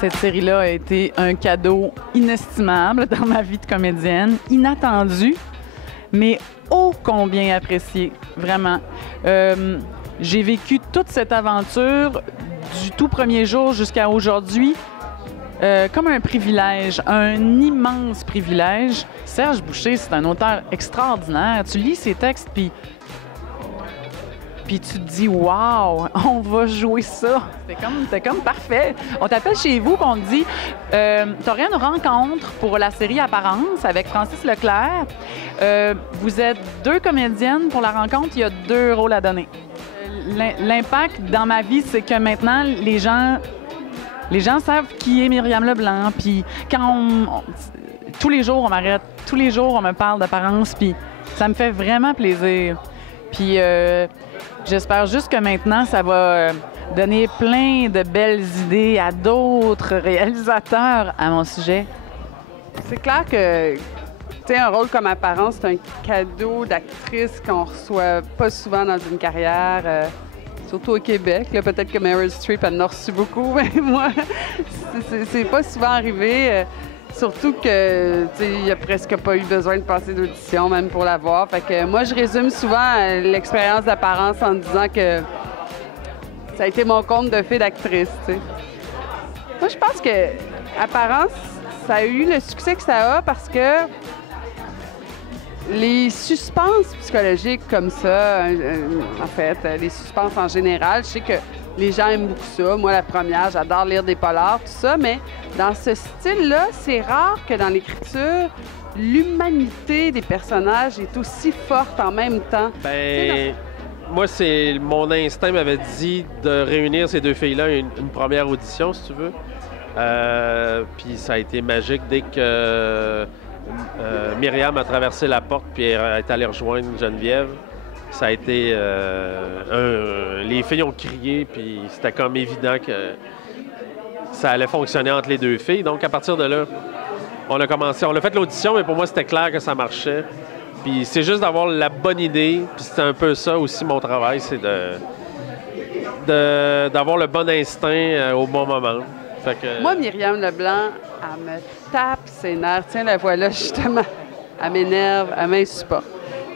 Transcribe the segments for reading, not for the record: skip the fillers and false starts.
Cette série-là a été un cadeau inestimable dans ma vie de comédienne, inattendu, mais ô combien apprécié, vraiment. J'ai vécu toute cette aventure du tout premier jour jusqu'à aujourd'hui comme un privilège, un immense privilège. Serge Boucher, c'est un auteur extraordinaire. Tu lis ses textes, puis tu te dis « Wow, on va jouer ça! » C'était comme parfait. On t'appelle chez vous, qu'on te dit « T'aurais une rencontre pour la série Apparence avec Francis Leclerc. Vous êtes 2 comédiennes pour la rencontre, il y a 2 rôles à donner. » L'impact dans ma vie, c'est que maintenant, les gens savent qui est Myriam Leblanc. Puis quand tous les jours, on m'arrête, tous les jours, on me parle d'Apparence, puis ça me fait vraiment plaisir. Puis j'espère juste que maintenant, ça va donner plein de belles idées à d'autres réalisateurs à mon sujet. C'est clair que un rôle comme Apparence, c'est un cadeau d'actrice qu'on reçoit pas souvent dans une carrière, surtout au Québec. Peut-être que Meryl Streep en a reçu beaucoup, mais moi, c'est pas souvent arrivé. Surtout que il n'y a presque pas eu besoin de passer d'audition, même pour la voir. Fait que moi, je résume souvent l'expérience d'Apparence en disant que ça a été mon conte de fée d'actrice. Moi, je pense que Apparence, ça a eu le succès que ça a parce que les suspens psychologiques comme ça, en fait, les suspens en général, je sais que les gens aiment beaucoup ça. Moi, la première, j'adore lire des polars, tout ça, mais dans ce style-là, c'est rare que dans l'écriture, l'humanité des personnages est aussi forte en même temps. Moi, mon instinct m'avait dit de réunir ces 2 filles-là à une première audition, si tu veux. Puis ça a été magique dès que Myriam a traversé la porte puis est allée rejoindre Geneviève. Ça a été... les filles ont crié, puis c'était comme évident que ça allait fonctionner entre les 2 filles. Donc, à partir de là, on a fait l'audition, mais pour moi, c'était clair que ça marchait. Puis c'est juste d'avoir la bonne idée, puis c'était un peu ça aussi mon travail, c'est d'avoir le bon instinct au bon moment. Fait que... Moi, Myriam Leblanc, elle me tape ses nerfs. Tiens, la voilà, justement. Elle m'énerve, elle m'insupporte.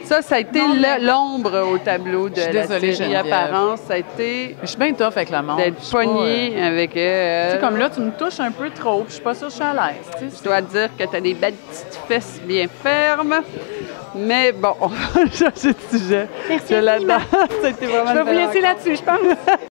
Ça a été l'ombre au tableau de la série Apparence. Ça a été... Je suis bien tough avec le monde. D'être pognée avec elle. Tu sais, comme là, tu me touches un peu trop, puis je suis pas sûre que je suis à l'aise. Je dois dire que tu as des belles petites fesses bien fermes. Mais bon, on va changer de sujet. Merci. Je l'adore. Ça a été vraiment je vais vous laisser là-dessus, je pense.